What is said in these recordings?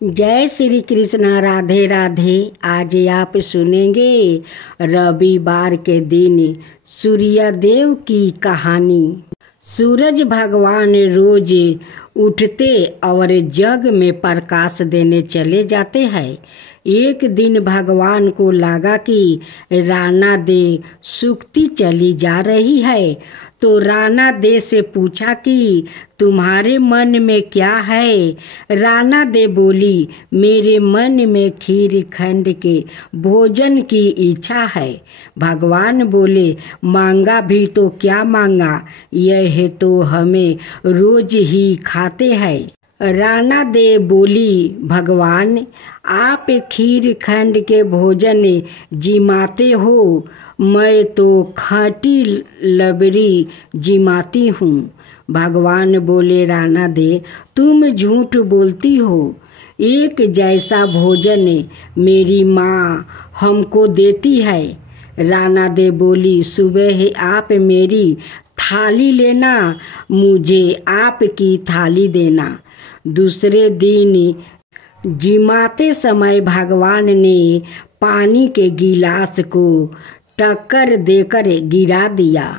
जय श्री कृष्णा। राधे राधे। आज आप सुनेंगे रविवार के दिन सूर्यदेव की कहानी। सूरज भगवान रोज उठते और जग में प्रकाश देने चले जाते हैं। एक दिन भगवान को लगा कि राना दे सूखती चली जा रही है, तो राना दे से पूछा कि तुम्हारे मन में क्या है। राना दे बोली, मेरे मन में खीर खंड के भोजन की इच्छा है। भगवान बोले, मांगा भी तो क्या मांगा, यह तो हमें रोज ही खाते हैं। राना दे बोली, भगवान आप खीर खंड के भोजन जिमाते हो, मैं तो खाटी लबरी जिमाती हूँ। भगवान बोले, राना दे तुम झूठ बोलती हो। एक जैसा भोजन मेरी माँ हमको देती है। राना दे बोली, सुबह आप मेरी थाली लेना, मुझे आपकी थाली देना। दूसरे दिन जिमाते समय भगवान ने पानी के गिलास को टक्कर देकर गिरा दिया।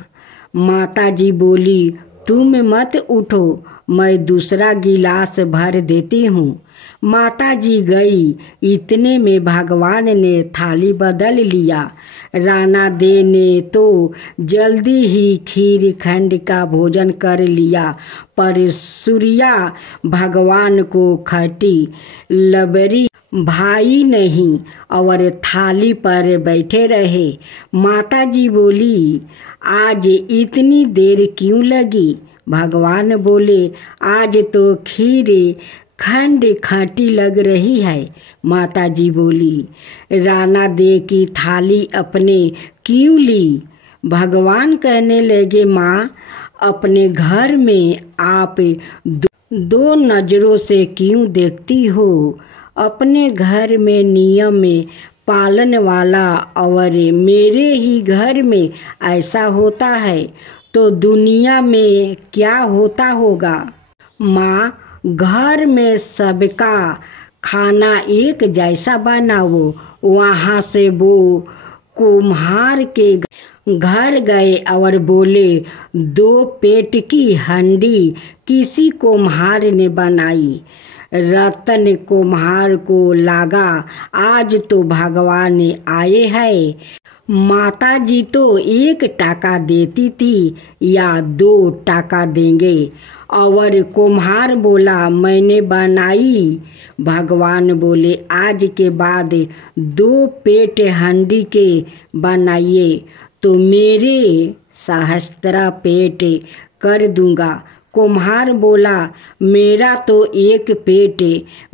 माताजी बोली, तुम मत उठो, मैं दूसरा गिलास भर देती हूँ। माताजी गई, इतने में भगवान ने थाली बदल लिया। राना दे ने तो जल्दी ही खीर खंड का भोजन कर लिया, पर सूर्या भगवान को खटी लबरी भाई नहीं और थाली पर बैठे रहे। माताजी बोली, आज इतनी देर क्यों लगी। भगवान बोले, आज तो खीर खंड खाटी लग रही है। माताजी बोली, राना दे की थाली अपने क्यों ली। भगवान कहने लगे, माँ अपने घर में आप दो नजरों से क्यों देखती हो। अपने घर में नियम में पालन वाला और मेरे ही घर में ऐसा होता है, तो दुनिया में क्या होता होगा। माँ घर में सबका खाना एक जैसा बनाओ। वहाँ से वो कुम्हार के घर गए और बोले, दो पेट की हंडी किसी कुम्हार ने बनाई। रतन कुम्हार को लगा, आज तो भगवान आए हैं। माताजी तो 1 टाका देती थी या 2 टाका देंगे, और कुम्हार बोला, मैंने बनाई। भगवान बोले, आज के बाद 2 पेट हंडी के बनाइए तो मेरे सहस्त्रा पेट कर दूंगा। कुम्हार बोला, मेरा तो 1 पेट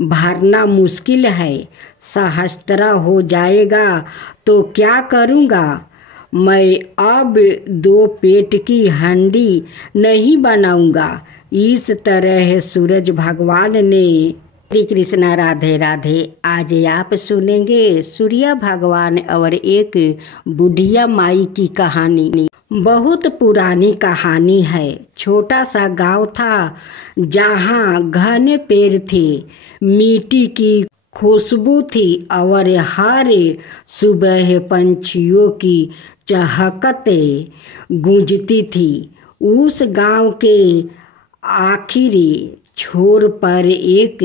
भरना मुश्किल है, सहस्त्रा हो जाएगा तो क्या करूँगा। मैं अब 2 पेट की हंडी नहीं बनाऊंगा। इस तरह सूरज भगवान ने। श्री कृष्णा। राधे राधे। आज आप सुनेंगे सूर्य भगवान और एक बुढ़िया माई की कहानी। बहुत पुरानी कहानी है। छोटा सा गांव था जहां घने पेड़ थे, मिट्टी की खुशबू थी और हर सुबह पंछियों की चहकते गूंजती थी। उस गांव के आखिरी छोर पर एक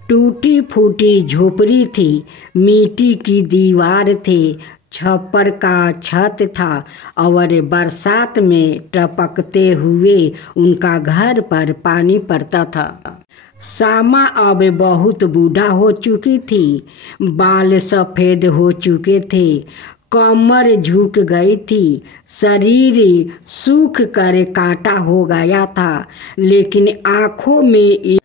टूटी फूटी झोपड़ी थी। मिट्टी की दीवार थी, छप्पर का छत था और बरसात में टपकते हुए उनका घर पर पानी पड़ता था। सामा अब बहुत बूढ़ा हो चुकी थी, बाल सफ़ेद हो चुके थे, कमर झुक गई थी, शरीर सूख कर कांटा हो गया था, लेकिन आँखों में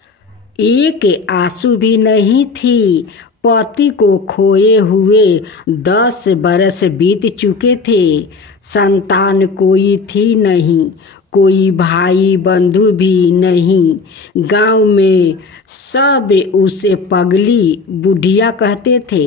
एक आंसू भी नहीं थी। पति को खोए हुए 10 बरस बीत चुके थे। संतान कोई थी नहीं, कोई भाई बंधु भी नहीं। गांव में सब उसे पगली बुढ़िया कहते थे,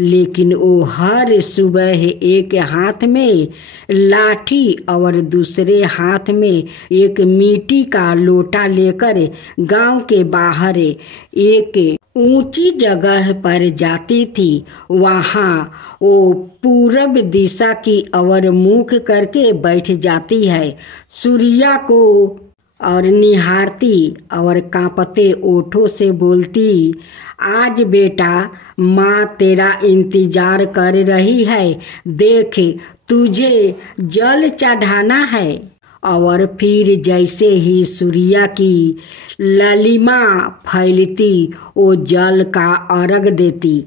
लेकिन वो हर सुबह एक हाथ में लाठी और दूसरे हाथ में एक मिट्टी का लोटा लेकर गांव के बाहर एक ऊंची जगह पर जाती थी। वहाँ वो पूरब दिशा की ओर मुख करके बैठ जाती है, सूर्या को और निहारती और कांपते ओठों से बोलती, आज बेटा माँ तेरा इंतजार कर रही है, देख तुझे जल चढ़ाना है। और फिर जैसे ही सूर्या की लालिमा फैलती वो जल का अर्घ देती।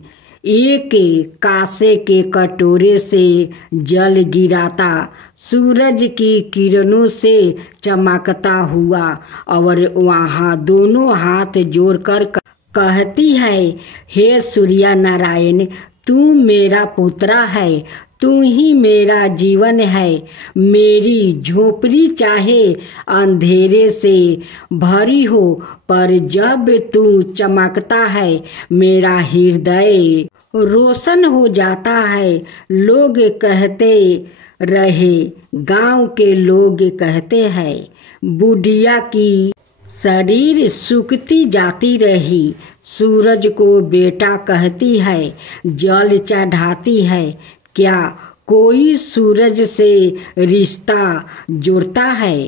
एक कांसे के कटोरे से जल गिराता, सूरज की किरणों से चमकता हुआ और वहाँ दोनों हाथ जोड़कर कहती है, हे सूर्य नारायण, तू मेरा पुत्र है, तू ही मेरा जीवन है। मेरी झोपड़ी चाहे अंधेरे से भरी हो, पर जब तू चमकता है मेरा हृदय रोशन हो जाता है। लोग कहते रहे, गांव के लोग कहते हैं, बुढ़िया की शरीर सूखती जाती रही। सूरज को बेटा कहती है, जल चढ़ाती है। क्या कोई सूरज से रिश्ता जोड़ता है?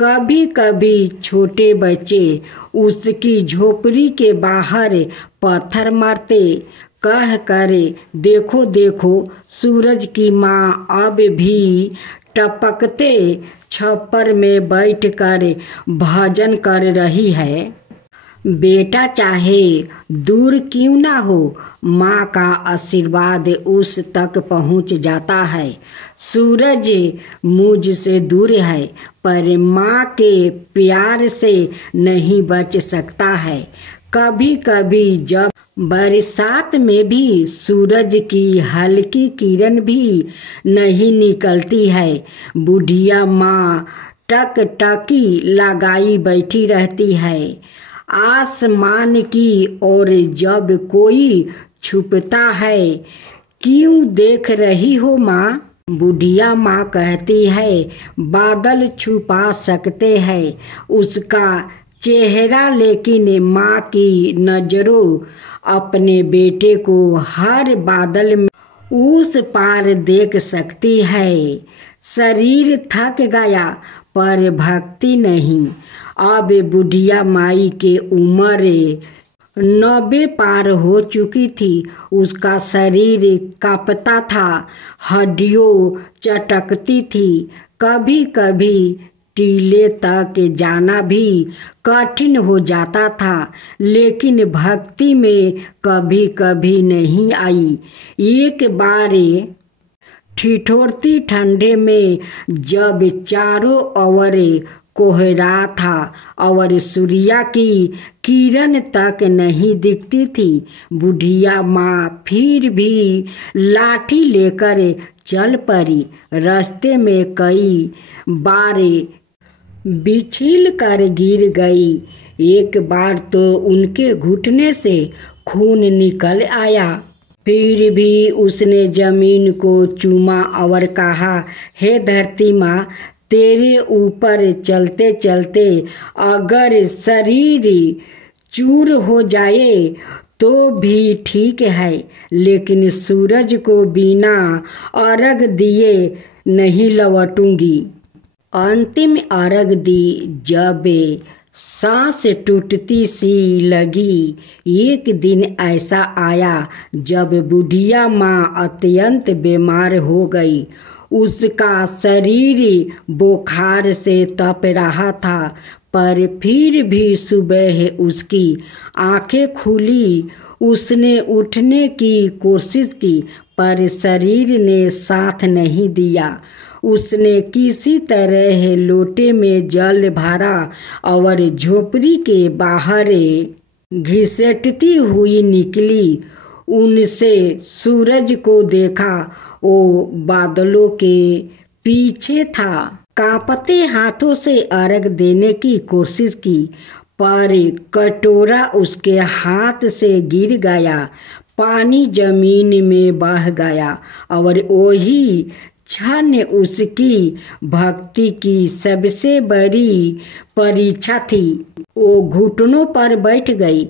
कभी कभी छोटे बच्चे उसकी झोपड़ी के बाहर पत्थर मारते, कह कर, देखो देखो सूरज की माँ अब भी टपकते छप्पर में बैठकर भजन कर रही है। बेटा चाहे दूर क्यों ना हो, माँ का आशीर्वाद उस तक पहुँच जाता है। सूरज मुझसे दूर है, पर माँ के प्यार से नहीं बच सकता है। कभी कभी जब बरसात में भी सूरज की हल्की किरण भी नहीं निकलती है, बुढ़िया माँ टकटकी लगाई बैठी रहती है आसमान की ओर। जब कोई छुपता है, क्यों देख रही हो माँ? बुढ़िया माँ कहती है, बादल छुपा सकते हैं उसका चेहरा, लेकिन माँ की नजरों अपने बेटे को हर बादल में उस पार देख सकती है। शरीर थक गया पर भक्ति नहीं। अब बुढ़िया माई के उम्र 90 पार हो चुकी थी। उसका शरीर कांपता था, हड्डियों चटकती थी। कभी कभी टीले तक जाना भी कठिन हो जाता था, लेकिन भक्ति में कभी कभी नहीं आई। एक बार ठिठुरती ठंडे में जब चारों ओर कोहरा था और सूर्य की किरण तक नहीं दिखती थी, बुढ़िया माँ फिर भी लाठी लेकर चल पड़ी। रास्ते में कई बार बिछिल कर गिर गई। एक बार तो उनके घुटने से खून निकल आया। फिर भी उसने जमीन को चूमा और कहा, हे धरती माँ, तेरे ऊपर चलते चलते अगर शरीर चूर हो जाए तो भी ठीक है, लेकिन सूरज को बिना अर्घ दिए नहीं लौटूंगी। अंतिम अर्घ दी। जब सांस टूटती सी लगी। एक दिन ऐसा आया जब बुढ़िया माँ अत्यंत बीमार हो गई। उसका शरीर बुखार से तप रहा था, पर फिर भी सुबह उसकी आंखें खुली। उसने उठने की कोशिश की, पर शरीर ने साथ नहीं दिया। उसने किसी तरह लोटे में जल भरा और झोपड़ी के बाहर घिसटती हुई निकली। उनसे सूरज को देखा, वो बादलों के पीछे था। कांपते हाथों से अर्घ देने की कोशिश की, पर कटोरा उसके हाथ से गिर गया। पानी जमीन में बह गया और वही क्षण उसकी भक्ति की सबसे बड़ी परीक्षा थी। वो घुटनों पर बैठ गई,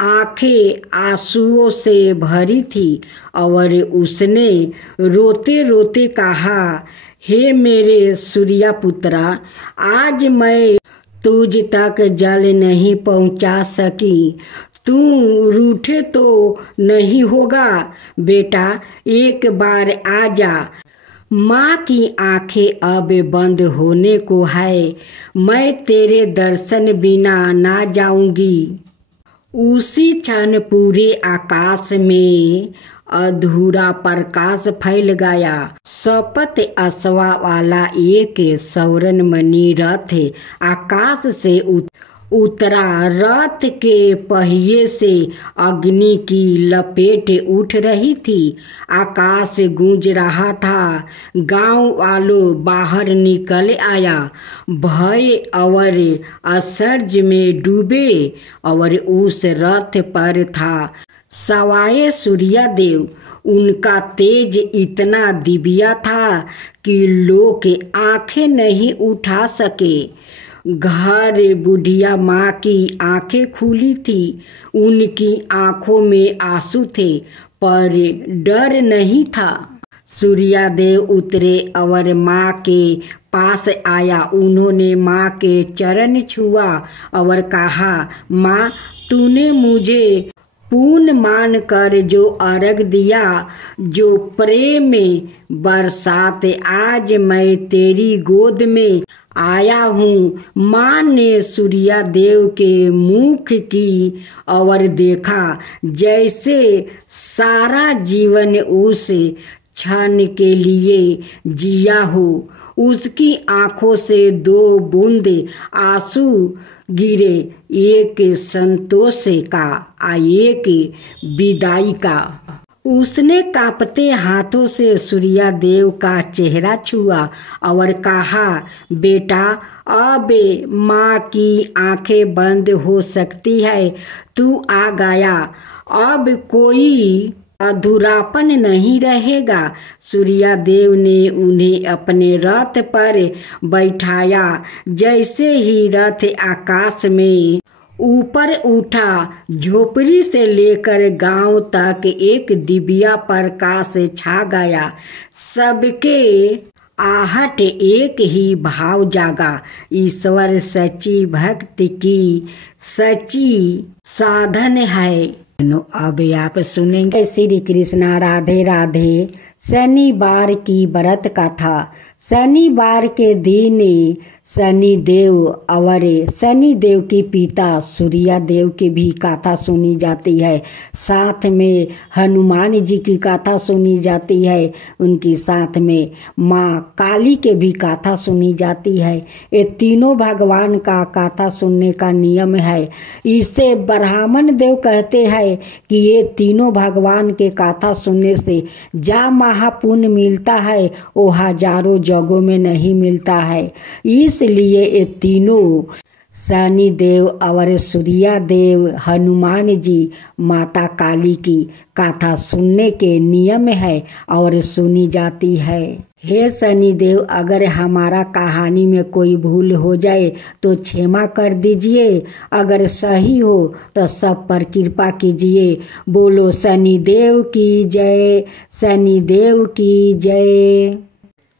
आंखें आंसुओं से भरी थी और उसने रोते रोते कहा, हे मेरे सूर्या पुत्रा, आज मैं तुझ तक जल नहीं पहुंचा सकी। तू रूठे तो नहीं होगा बेटा, एक बार आ जा। माँ की आंखें अब बंद होने को है, मैं तेरे दर्शन बिना ना जाऊंगी। उसी क्षण पूरे आकाश में अधूरा प्रकाश फैल गया। सपत अश्वा वाला एक स्वर्ण मणि रथ आकाश से उतरा। रथ के पहिए से अग्नि की लपेट उठ रही थी। आकाश गूंज रहा था। गांव वालों बाहर निकल आया, भय और आश्चर्य में डूबे। और उस रथ पर था सवाए सूर्यदेव। उनका तेज इतना दिव्य था कि लोग आंखें नहीं उठा सके। घर बुढ़िया माँ की आंखें खुली थी। उनकी आंखों में आंसू थे पर डर नहीं था। सूर्यदेव उतरे और माँ के पास आया। उन्होंने माँ के चरण छुआ और कहा, माँ, तूने मुझे पूर्ण मान कर जो अर्घ दिया, जो प्रेम बरसात, आज मैं तेरी गोद में आया हूँ। माँ ने सूर्यदेव के मुख की और देखा, जैसे सारा जीवन उस क्षण के लिए जिया हो। उसकी आंखों से 2 बूंद आंसू गिरे, एक संतोष का एक विदाई का। उसने कांपते हाथों से सूर्यदेव का चेहरा छुआ और कहा, बेटा, अब माँ की आंखें बंद हो सकती है। तू आ गया, अब कोई अधूरापन नहीं रहेगा। सूर्यदेव ने उन्हें अपने रथ पर बैठाया। जैसे ही रथ आकाश में ऊपर उठा, झोपड़ी से लेकर गांव तक एक दिव्य प्रकाश छा गया। सबके आहट एक ही भाव जागा, ईश्वर सच्ची भक्ति की सच्ची साधन है। अब आप सुनेंगे श्री कृष्णा राधे राधे। शनिवार की व्रत कथा। शनिवार के दिन शनिदेव और शनिदेव के पिता सूर्यदेव की भी कथा सुनी जाती है। साथ में हनुमान जी की कथा सुनी जाती है। उनकी साथ में माँ काली के भी कथा सुनी जाती है। ये तीनों भगवान का कथा सुनने का नियम है। इसे ब्राह्मण देव कहते हैं कि ये तीनों भगवान के कथा सुनने से जा महापुण्य मिलता है, वो हजारों जगहों में नहीं मिलता है। इसलिए ये तीनों शनिदेव और सूर्यदेव, हनुमान जी, माता काली की कथा सुनने के नियम है और सुनी जाती है। हे शनिदेव, अगर हमारा कहानी में कोई भूल हो जाए तो क्षमा कर दीजिए, अगर सही हो तो सब पर कृपा कीजिए। बोलो शनिदेव की जय, शनिदेव की जय।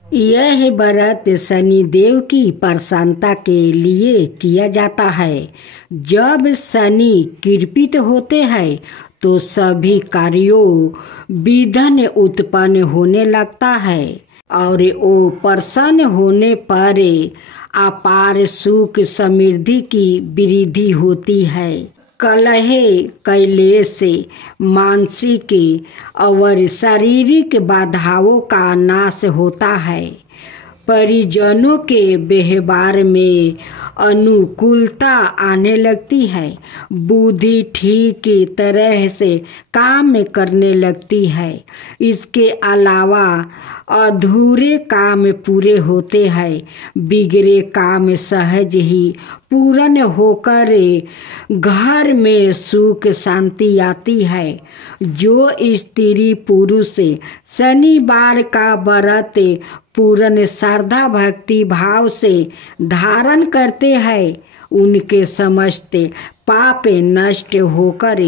यह व्रत शनिदेव की प्रसन्नता के लिए किया जाता है। जब शनि कृपित होते हैं तो सभी कार्यों विघ्न उत्पन्न होने लगता है और वो प्रसन्न होने पर अपार सुख समृद्धि की वृद्धि होती है। कलह, क्लेश, मानसिक और शारीरिक बाधाओं का नाश होता है। परिजनों के व्यवहार में अनुकूलता आने लगती है। बुद्धि ठीक तरह से काम करने लगती है। इसके अलावा अधूरे काम पूरे होते हैं। बिगड़े काम सहज ही पूर्ण होकर घर में सुख शांति आती है। जो स्त्री पुरुष शनिवार का व्रत पूर्ण श्रद्धा भक्ति भाव से धारण करते हैं, उनके समस्त पाप नष्ट होकर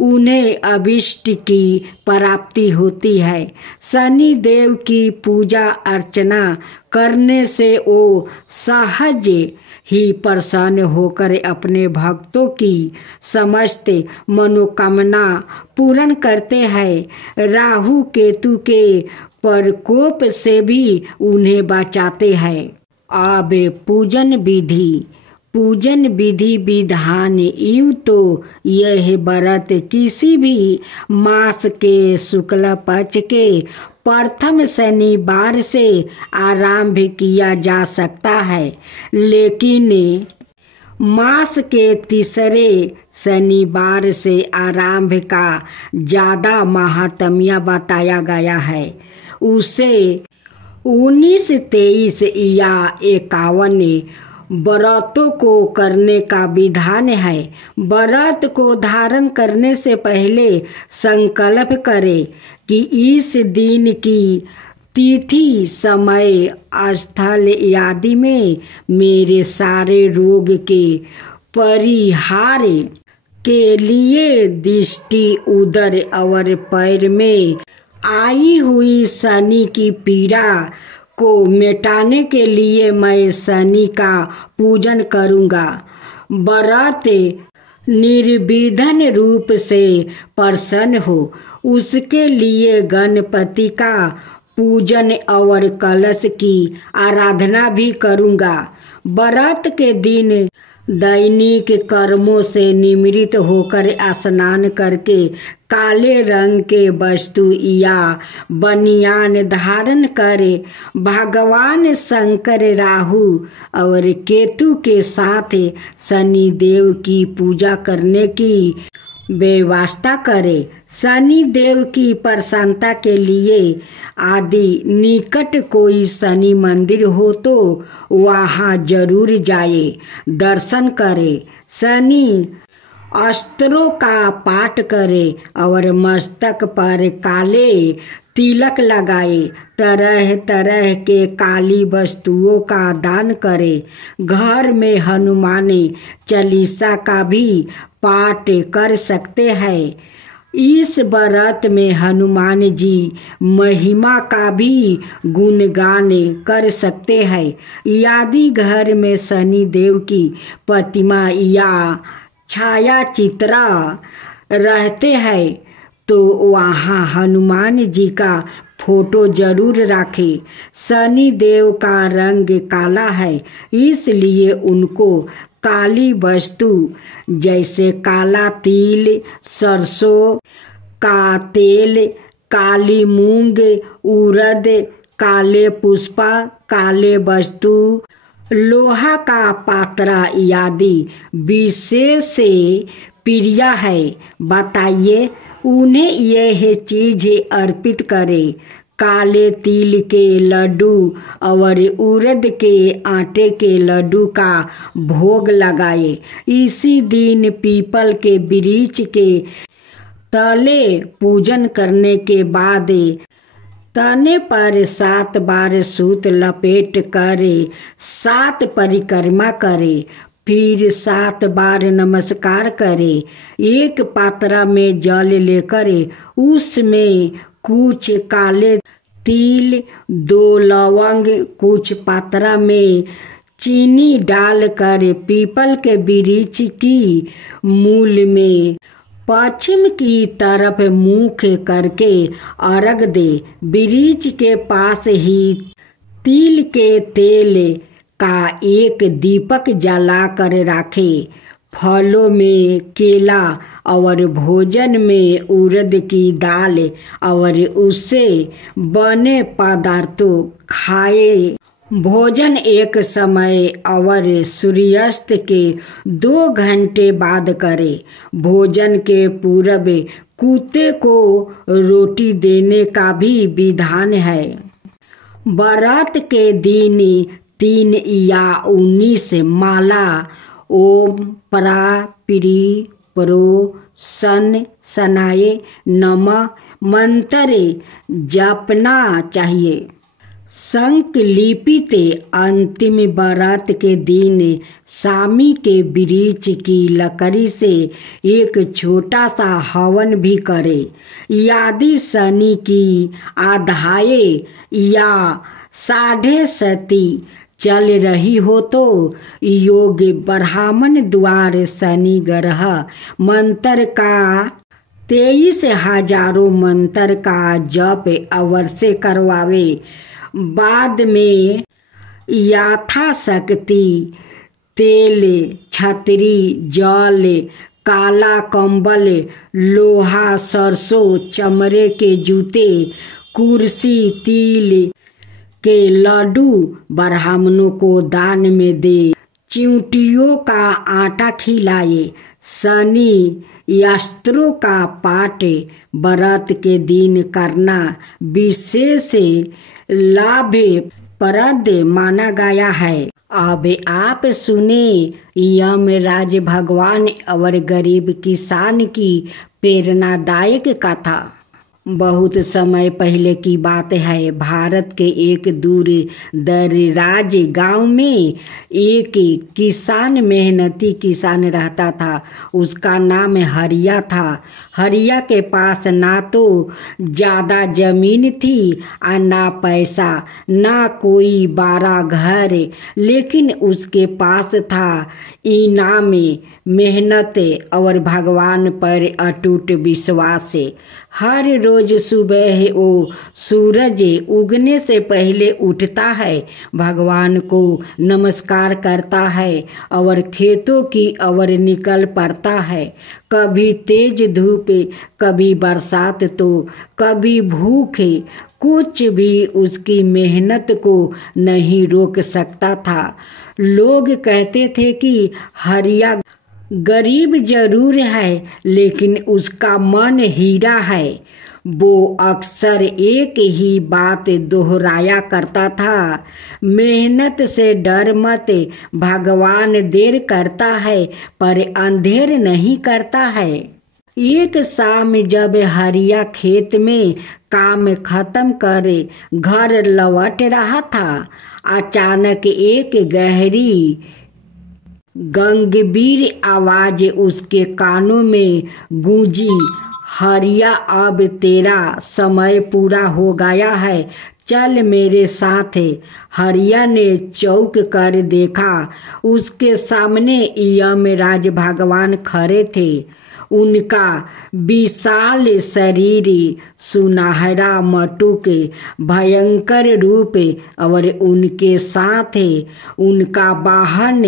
उन्हें अभिष्ट की प्राप्ति होती है। शनि देव की पूजा अर्चना करने से वो सहज ही प्रसन्न होकर अपने भक्तों की समस्त मनोकामना पूर्ण करते हैं। राहु केतु के प्रकोप से भी उन्हें बचाते हैं। अब पूजन विधि विधान यूँ तो यह व्रत किसी भी मास के शुक्ल पक्ष के प्रथम शनिवार से आरंभ किया जा सकता है, लेकिन मास के तीसरे शनिवार से आरंभ का ज़्यादा महात्म्य बताया गया है। उसे 19, 23 या 51 व्रतों को करने का विधान है। व्रत को धारण करने से पहले संकल्प करें कि इस दिन की तिथि, समय, स्थल आदि में मेरे सारे रोग के परिहार के लिए दृष्टि, उदर और पैर में आई हुई शनि की पीड़ा को मिटाने के लिए मैं शनि का पूजन करूँगा। व्रत निर्विघ्न रूप से प्रसन्न हो, उसके लिए गणपति का पूजन और कलश की आराधना भी करूँगा। व्रत के दिन दैनिक कर्मों से निवृत्त होकर स्नान करके काले रंग के वस्तु या बनियान धारण करे भगवान शंकर, राहु और केतु के साथ शनि देव की पूजा करने की व्यवस्था करे। शनि देव की प्रसन्नता के लिए आदि निकट कोई शनि मंदिर हो तो वहाँ जरूर जाए, दर्शन करे। शनि अस्त्रों का पाठ करे और मस्तक पर काले तिलक लगाए। तरह तरह के काली वस्तुओं का दान करे। घर में हनुमान चालीसा का भी पाठ कर सकते हैं। इस व्रत में हनुमान जी महिमा का भी गुणगान कर सकते हैं। यदि घर में शनि देव की प्रतिमा या छाया चित्र रहते हैं तो वहाँ हनुमान जी का फोटो जरूर रखें। शनि देव का रंग काला है, इसलिए उनको काली वस्तु जैसे काला तिल, सरसों का तेल, काली मूंग, उड़द, काले पुष्पा, काले वस्तु, लोहा का पात्रा आदि विशेष प्रिय है। बताइए उन्हें यह चीज अर्पित करें। काले तिल के लड्डू और उड़द के आटे के लड्डू का भोग लगाए। इसी दिन पीपल के वृक्ष के तले पूजन करने के बाद तने पर 7 बार सूत लपेट कर 7 परिक्रमा करे। फिर 7 बार नमस्कार करे। एक पात्रा में जल लेकर उसमें कुछ काले तिल, 2 लवंग, कुछ पात्रा में चीनी डालकर पीपल के वृक्ष की मूल में पश्चिम की तरफ मुख करके अर्घ दे। वृक्ष के पास ही तिल के तेल का एक दीपक जलाकर रखे। फलों में केला और भोजन में उड़द की दाल और उससे बने पदार्थों खाए। भोजन एक समय और सूर्यास्त के 2 घंटे बाद करे। भोजन के पूर्व कुत्ते को रोटी देने का भी विधान है। व्रत के दिन 3 या 19 माला ओम परा पिरी परो सन सनाए नमः मंत्र जपना चाहिए। शंख लिपित अंतिम बरत के दिन सामी के वृक्ष की लकड़ी से एक छोटा सा हवन भी करे। यदि शनि की आधाये या 7.5 चल रही हो तो योग ब्राह्मण द्वार शनि ग्रह मंत्र का 23,000 मंत्र का जप अवश्य करवावे। बाद में यथाशक्ति तेल, छतरी, जल, काला कंबल, लोहा, सरसों, चमड़े के जूते, कुर्सी, तिल के लड्डू ब्राह्मणों को दान में दे। चींटियों का आटा खिलाए। शनि अस्त्रों का पाठ व्रत के दिन करना विशेष लाभप्रद माना गया है। अब आप सुने यमराज भगवान और गरीब किसान की प्रेरणादायक कथा। बहुत समय पहले की बात है। भारत के एक दूर दराज गांव में एक किसान, मेहनती किसान रहता था। उसका नाम हरिया था। हरिया के पास ना तो ज़्यादा जमीन थी और ना पैसा, ना कोई बड़ा घर, लेकिन उसके पास था इनाम, मेहनत और भगवान पर अटूट विश्वास। हर रोज सुबह वो सूरज उगने से पहले उठता है, भगवान को नमस्कार करता है और खेतों की ओर निकल पड़ता है। कभी तेज धूप, कभी बरसात तो कभी भूख, कुछ भी उसकी मेहनत को नहीं रोक सकता था। लोग कहते थे कि हरिया गरीब जरूर है लेकिन उसका मन हीरा है। वो अक्सर एक ही बात दोहराया करता था, मेहनत से डर मत, भगवान देर करता है पर अंधेर नहीं करता है। एक शाम जब हरिया खेत में काम खत्म कर घर लौट रहा था, अचानक एक गहरी गंभीर आवाज उसके कानों में गूंजी, हरिया अब तेरा समय पूरा हो गया है, चल मेरे साथ। हरिया ने चौंक कर देखा, उसके सामने यमराज भगवान खड़े थे। उनका विशाल शरीर, सुनहरा मटुक, भयंकर रूप और उनके साथ उनका वाहन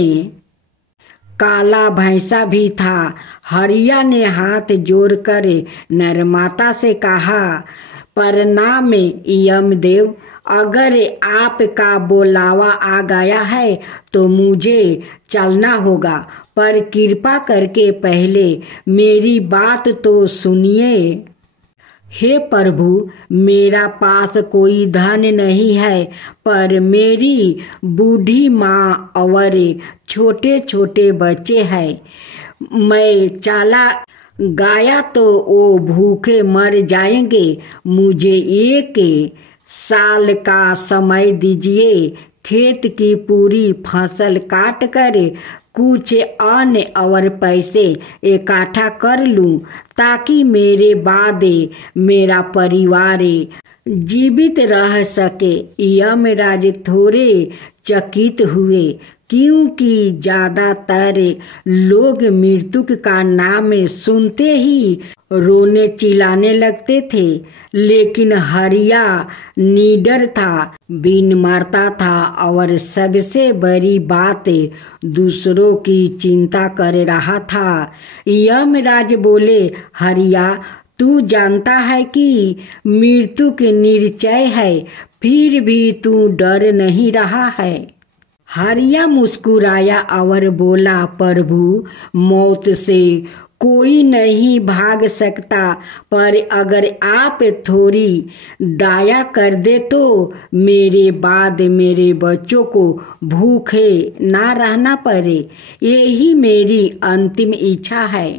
काला भैंसा भी था। हरिया ने हाथ जोड़कर नरमाता से कहा, प्रणाम यमदेव, अगर आपका बुलावा आ गया है तो मुझे चलना होगा, पर कृपा करके पहले मेरी बात तो सुनिए। हे प्रभु, मेरा पास कोई धन नहीं है, पर मेरी बूढ़ी माँ और छोटे छोटे बच्चे हैं। मैं चला गया तो वो भूखे मर जाएंगे। मुझे 1 साल का समय दीजिए, खेत की पूरी फसल काट कर कुछ अन्न और पैसे इकट्ठा कर लूं, ताकि मेरे बाद मेरा परिवार जीवित रह सके। यमराज थोड़े चकित हुए, क्योंकि ज्यादातर लोग मृत्यु का नाम सुनते ही रोने चिल्लाने लगते थे, लेकिन हरिया निडर था, बिन मरता था और सबसे बड़ी बात दूसरों की चिंता कर रहा था। यमराज बोले, हरिया, तू जानता है कि मृत्यु की निश्चय है, फिर भी तू डर नहीं रहा है। हरिया मुस्कुराया और बोला, प्रभु, मौत से कोई नहीं भाग सकता, पर अगर आप थोड़ी दया कर दे तो मेरे बाद मेरे बच्चों को भूखे ना रहना पड़े, यही मेरी अंतिम इच्छा है।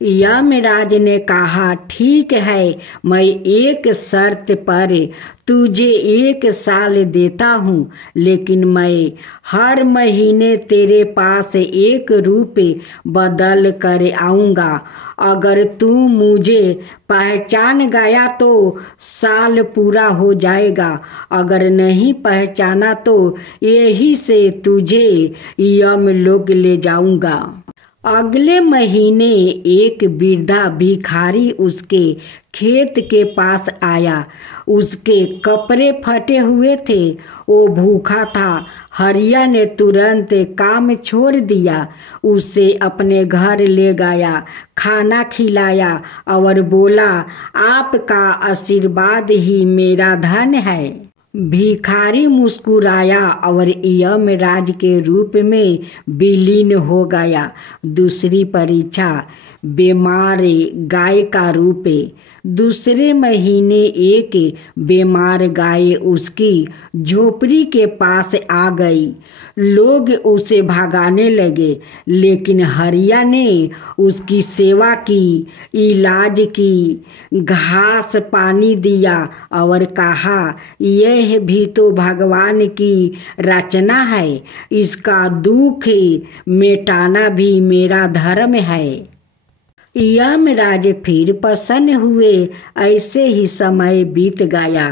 यमराज ने कहा, ठीक है, मैं एक शर्त पर तुझे 1 साल देता हूँ, लेकिन मैं हर महीने तेरे पास 1 रुपये बदल कर आऊँगा। अगर तू मुझे पहचान गया तो साल पूरा हो जाएगा, अगर नहीं पहचाना तो यही से तुझे यमलोक ले जाऊँगा। अगले महीने एक वृद्धा भिखारी उसके खेत के पास आया। उसके कपड़े फटे हुए थे, वो भूखा था। हरिया ने तुरंत काम छोड़ दिया, उसे अपने घर ले गया, खाना खिलाया और बोला, आपका आशीर्वाद ही मेरा धन है। भिखारी मुस्कुराया और यमराज के रूप में विलीन हो गया। दूसरी परीक्षा, बीमार गाय का रूप। दूसरे महीने एक बीमार गाय उसकी झोपड़ी के पास आ गई। लोग उसे भगाने लगे, लेकिन हरिया ने उसकी सेवा की, इलाज की, घास पानी दिया और कहा, यह भी तो भगवान की रचना है, इसका दुख मिटाना भी मेरा धर्म है। यमराज फिर प्रसन्न हुए। ऐसे ही समय बीत गया।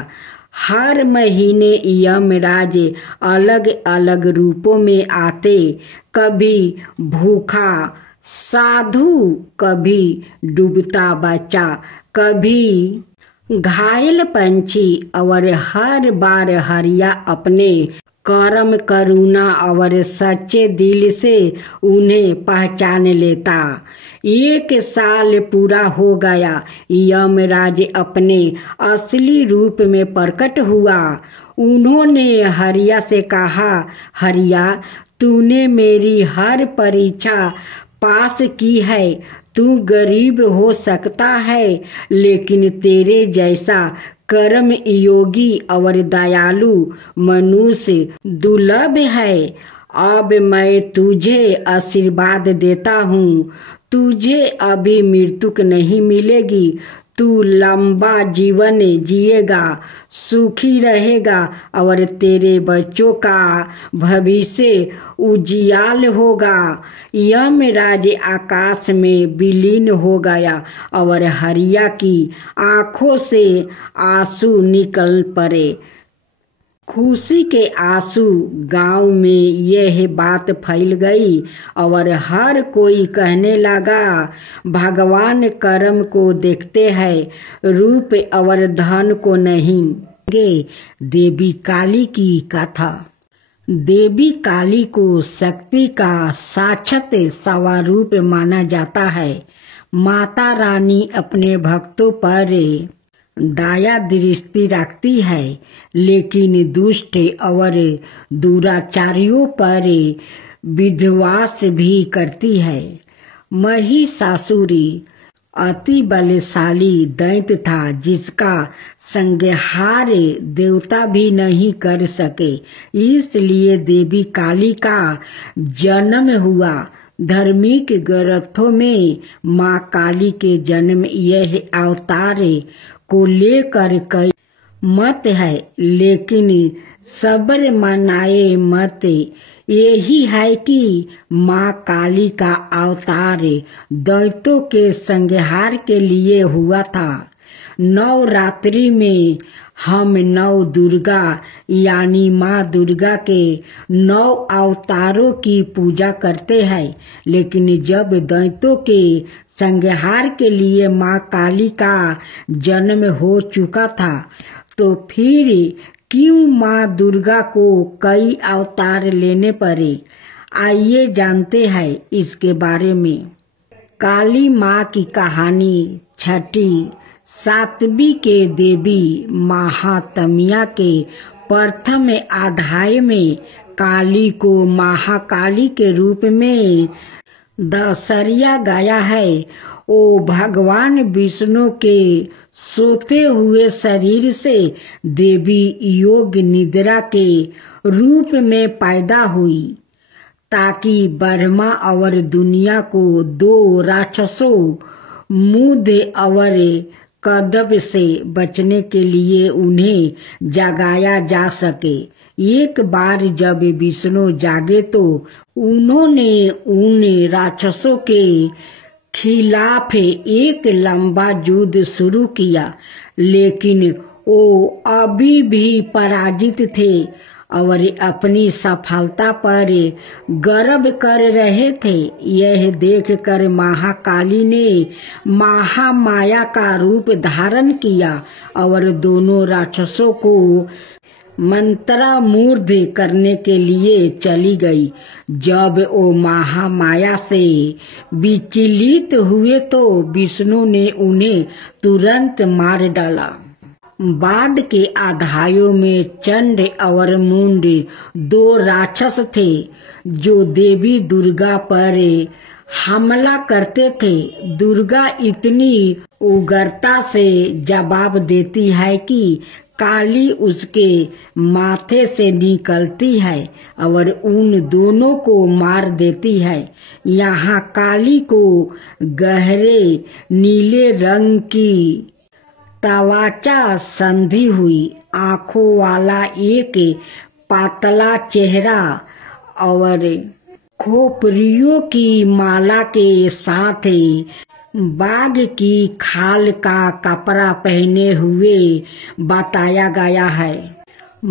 हर महीने यमराज अलग अलग रूपों में आते, कभी भूखा साधु, कभी डूबता बच्चा, कभी घायल पंछी, और हर बार हरिया अपने कर्म, करुणा और सच्चे दिल से उन्हें पहचान लेता। 1 साल पूरा हो गया। यमराज अपने असली रूप में प्रकट हुआ। उन्होंने हरिया से कहा, हरिया, तूने मेरी हर परीक्षा पास की है। तू गरीब हो सकता है, लेकिन तेरे जैसा कर्म योगी और दयालु मनुष्य दुर्लभ है। अब मैं तुझे आशीर्वाद देता हूँ, तुझे अभी मृत्यु नहीं मिलेगी। तू लंबा जीवन जिएगा, सुखी रहेगा और तेरे बच्चों का भविष्य उजियाल होगा। यमराज आकाश में विलीन हो गया और हरिया की आंखों से आंसू निकल पड़े। खुशी के आंसू। गांव में यह बात फैल गई और हर कोई कहने लगा, भगवान कर्म को देखते हैं, रूप और धन को नहीं। देवी काली की कथा। देवी काली को शक्ति का साक्षात स्वरूप माना जाता है। माता रानी अपने भक्तों पर दया दृष्टि रखती है, लेकिन दुष्ट और दुराचारियों पर विध्वंस भी करती है। महिषासुर अति बलशाली दैत्य था, जिसका संहार देवता भी नहीं कर सके। इसलिए देवी काली का जन्म हुआ। धार्मिक ग्रंथों में माँ काली के जन्म यह अवतार को लेकर कई मत है, लेकिन सबर मनाए मत यही है कि माँ काली का अवतार दैत्यों के संहार के लिए हुआ था। नवरात्रि में हम नव दुर्गा यानी माँ दुर्गा के 9 अवतारों की पूजा करते हैं, लेकिन जब दैत्यों के संहार के लिए माँ काली का जन्म हो चुका था, तो फिर क्यों माँ दुर्गा को कई अवतार लेने पड़े? आइए जानते हैं इसके बारे में। काली माँ की कहानी। छठी सातवीं के देवी महात्म्य के प्रथम अध्याय में काली को महाकाली के रूप में दर्शाया गया है। वो भगवान विष्णु के सोते हुए शरीर से देवी योग निद्रा के रूप में पैदा हुई। ताकि ब्रह्मा और दुनिया को दो राक्षसों मुद और कदब से बचने के लिए उन्हें जगाया जा सके। एक बार जब विष्णु जागे तो उन्होंने उन राक्षसों के खिलाफ एक लंबा युद्ध शुरू किया, लेकिन वो अभी भी पराजित थे और अपनी सफलता पर गर्व कर रहे थे। यह देखकर महाकाली ने महामाया का रूप धारण किया और दोनों राक्षसों को मंत्रमुग्ध करने के लिए चली गई। जब वो महामाया से विचलित हुए तो विष्णु ने उन्हें तुरंत मार डाला। बाद के अध्यायों में चंड और मुंड दो राक्षस थे जो देवी दुर्गा पर हमला करते थे। दुर्गा इतनी उग्रता से जवाब देती है कि काली उसके माथे से निकलती है और उन दोनों को मार देती है। यहाँ काली को गहरे नीले रंग की त्वचा संधि हुई आंखों वाला एक पातला चेहरा और खोपड़ियों की माला के साथ बाघ की खाल का कपड़ा पहने हुए बताया गया है।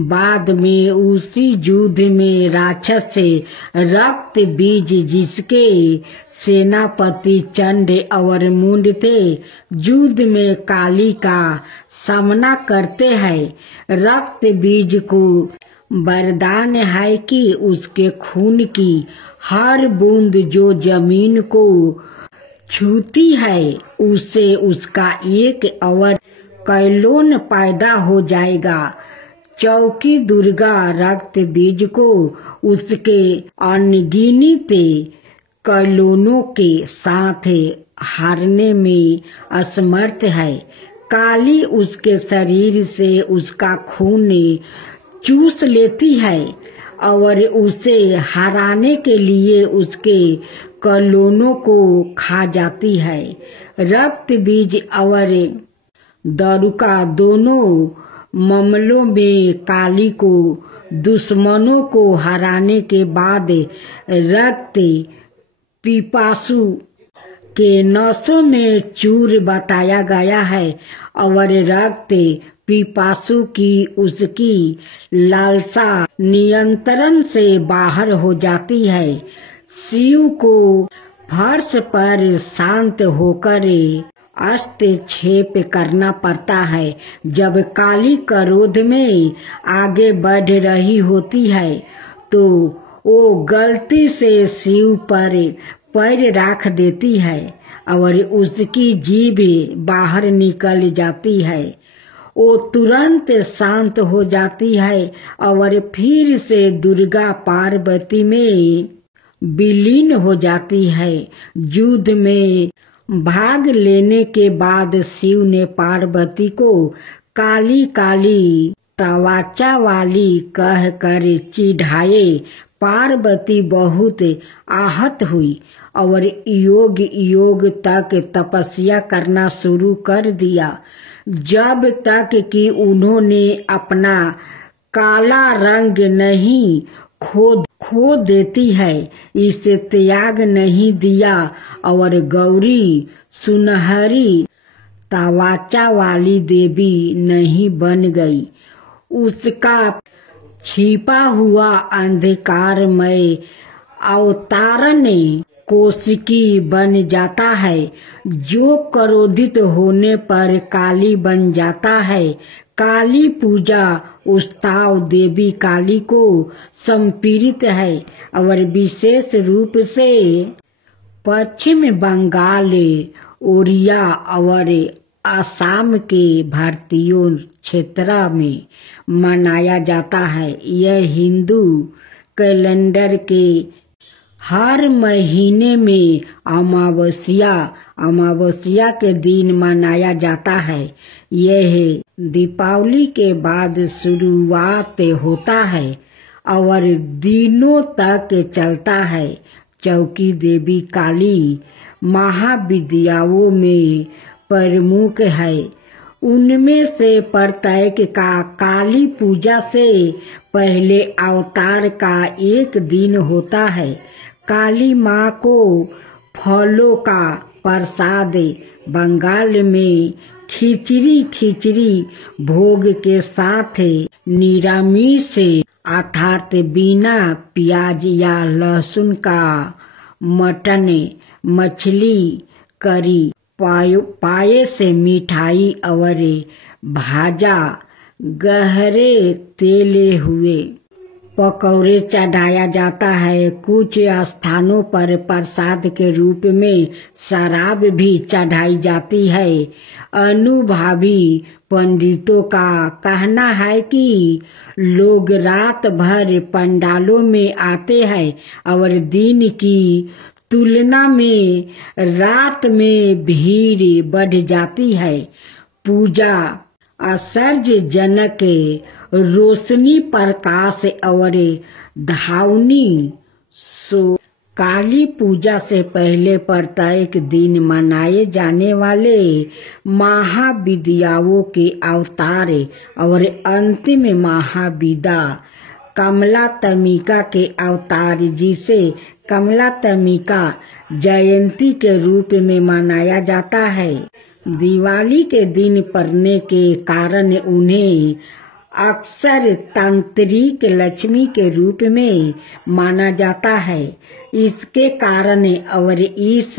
बाद में उसी युद्ध में राक्षस से रक्त बीज जिसके सेनापति चंड और मुंड थे युद्ध में काली का सामना करते हैं। रक्त बीज को वरदान है कि उसके खून की हर बूंद जो जमीन को छूती है उससे उसका एक और कैलोन पैदा हो जाएगा। चौकी दुर्गा रक्त बीज को उसके अनगिनत कैलोनों के साथ हारने में असमर्थ है। काली उसके शरीर से उसका खून चूस लेती है और उसे हराने के लिए उसके कैलोनों को खा जाती है। रक्त बीज और दारुका दोनों मामलों में काली को दुश्मनों को हराने के बाद रक्त पिपासु के नसों में चूर बताया गया है और रक्त पिपासु की उसकी लालसा नियंत्रण से बाहर हो जाती है। शिव को फर्श पर शांत होकर हस्तक्षेप करना पड़ता है। जब काली क्रोध में आगे बढ़ रही होती है तो वो गलती से शिव पर पैर रख देती है और उसकी जीभ बाहर निकल जाती है। वो तुरंत शांत हो जाती है और फिर से दुर्गा पार्वती में विलीन हो जाती है। युद्ध में भाग लेने के बाद शिव ने पार्वती को काली काली त्वचा वाली कहकर चिढ़ाए। पार्वती बहुत आहत हुई और योग योग तक तपस्या करना शुरू कर दिया जब तक कि उन्होंने अपना काला रंग नहीं खो देती है, इसे त्याग नहीं दिया और गौरी सुनहरी त्वचा वाली देवी नहीं बन गई। उसका छिपा हुआ अंधकारमय अवतारण कोशिकी बन जाता है जो क्रोधित होने पर काली बन जाता है। काली पूजा उत्सव देवी काली को समर्पित है और विशेष रूप से पश्चिम बंगाल, ओडिशा और असम के भारतीय क्षेत्र में मनाया जाता है। यह हिंदू कैलेंडर के हर महीने में अमावस्या के दिन मनाया जाता है। यह दीपावली के बाद शुरुआत होता है और दिनों तक चलता है। चौकी देवी काली महाविद्याओं में प्रमुख है। उनमें से प्रत्येक का काली पूजा से पहले अवतार का एक दिन होता है। काली माँ को फलों का प्रसाद बंगाल में खिचड़ी भोग के साथ निरामिष अर्थात बिना प्याज या लहसुन का मटन मछली करी पाए से मिठाई और भाजा गहरे तेले हुए पकौड़े चढ़ाया जाता है। कुछ स्थानों पर प्रसाद के रूप में शराब भी चढ़ाई जाती है। अनुभवी पंडितों का कहना है कि लोग रात भर पंडालों में आते हैं और दिन की तुलना में रात में भीड़ बढ़ जाती है। पूजा आश्चर्यजनक रोशनी प्रकाश और धावनी सो काली पूजा से पहले प्रत्येक दिन मनाए जाने वाले महाविद्याओं के अवतार और अंतिम महाविद्या कमलात्मिका के अवतार जिसे कमलात्मिका जयंती के रूप में मनाया जाता है। दिवाली के दिन पड़ने के कारण उन्हें अक्सर तांत्रिक लक्ष्मी के रूप में माना जाता है। इसके कारण और इस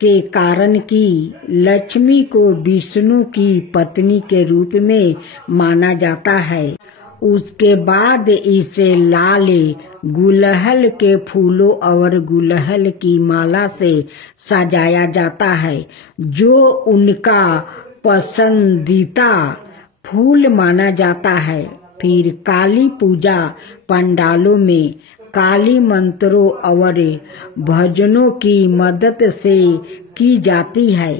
के कारण कि लक्ष्मी को विष्णु की पत्नी के रूप में माना जाता है। उसके बाद इसे लाल गुलहल के फूलों और गुलहल की माला से सजाया जाता है जो उनका पसंदीदा फूल माना जाता है। फिर काली पूजा पंडालों में काली मंत्रों और भजनों की मदद से की जाती है।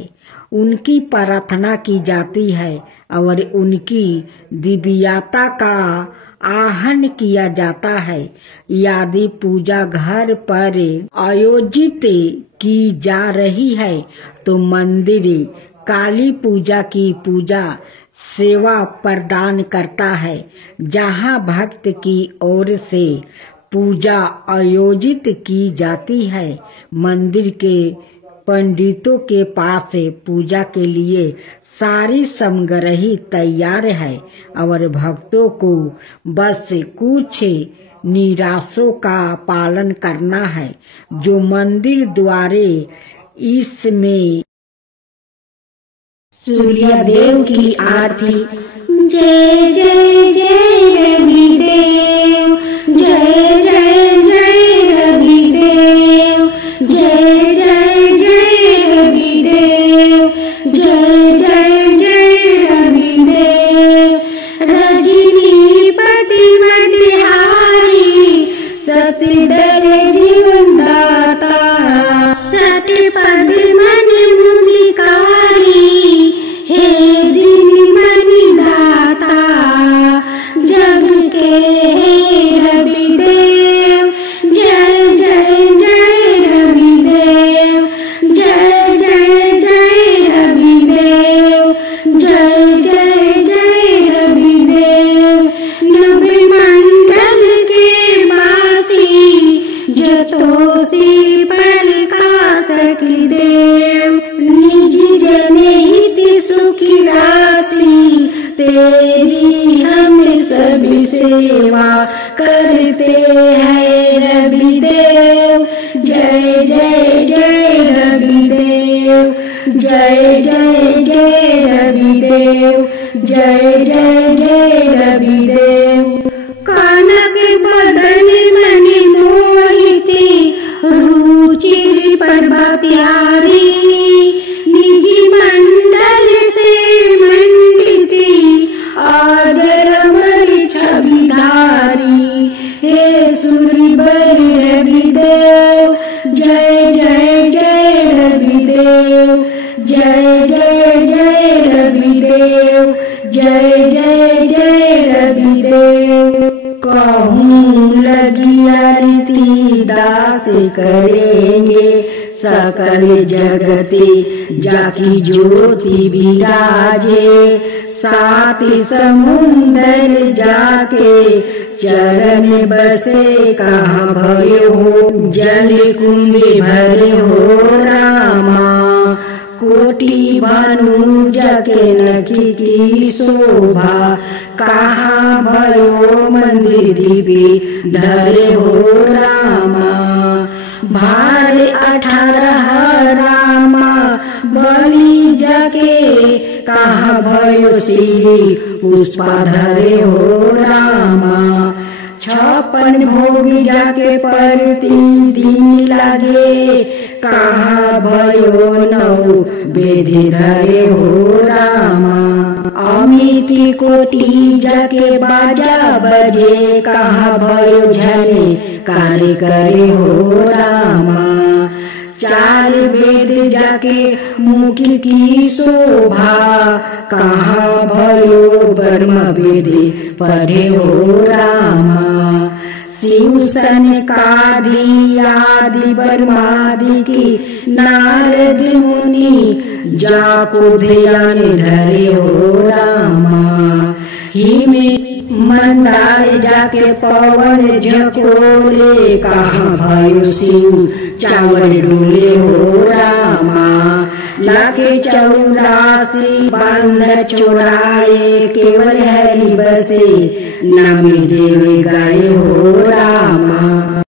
उनकी प्रार्थना की जाती है और उनकी दिव्यता का आहन किया जाता है। यदि पूजा घर पर आयोजित की जा रही है तो मंदिर काली पूजा की पूजा सेवा प्रदान करता है। जहां भक्त की ओर से पूजा आयोजित की जाती है, मंदिर के पंडितों के पास पूजा के लिए सारी सामग्री तैयार है और भक्तों को बस कुछ निराशों का पालन करना है जो मंदिर द्वारे इसमें सूर्य देव की आरती। जय जय जय रवि देव, जय जय जय रवि देव, जय जय जय रवि देव, जय जय जय रवि देव। रजनीपति मतिहारी सतदर जीवन दाता, सतपद मन मुदिकारी, हे दिन मणि दाता। जग के हे रवि देव, जय जय जय रवि देव, जय जय जय रवि देव, जय जय जय रवि देव। नभ मंडल के वासी जतो से प्रकाशक देव, निज जनहित सुखी राशि तेरी हम सब सेवा करते हैं रवि देव। जय जय जय रवि देव, जय जय जय रवि देव, जय जय जय रवि देव। कनक बदन मन मोहिती, रुचिर प्रभा प्यारी, निज मंडल से मंडिती, आदर अमर छवि धारी। हे सुरवर रवि देव, जय जय जय रवि देव, जय जय जय रवि देव, जय जय जय रवि देव। कहूँ लगी आरती दास करेंगे सकल जगती जाकी ज्योति विराजे सात समुंदर जाके चरण बसे कहाँ भयो हो जल कुंभ भरे हो रामा कोटि भानु जाके नखी की शोभा कहाँ भयो मंदिर दीपी धरे हो रामा भार 18 रामा बलि जाके कहाँ भयो श्री पुष्पा धरे हो रामा 56 भोग जाके प्रतिदिन लागे कहाँ भयो 9 वेदी धरे हो रामा अमिति कोटि जाके बाजा बजे कहाँ भयो झने कार्य करे हो रामा 4 वेद जाके मुखी की शोभा कहाँ भयो ब्रह्म वेद पढ़े हो रामा शिव सनकादि आदि ब्रह्मादि की नारद मुनि जाको ध्यान धरे हो रामा हिमे मंदार जाके पवन झकोरे कहाँ भयो शिव चावल डोले हो रामा लाके 84 बांध चोराए केवल हरि बसे नामी देवे गाये हो रामा।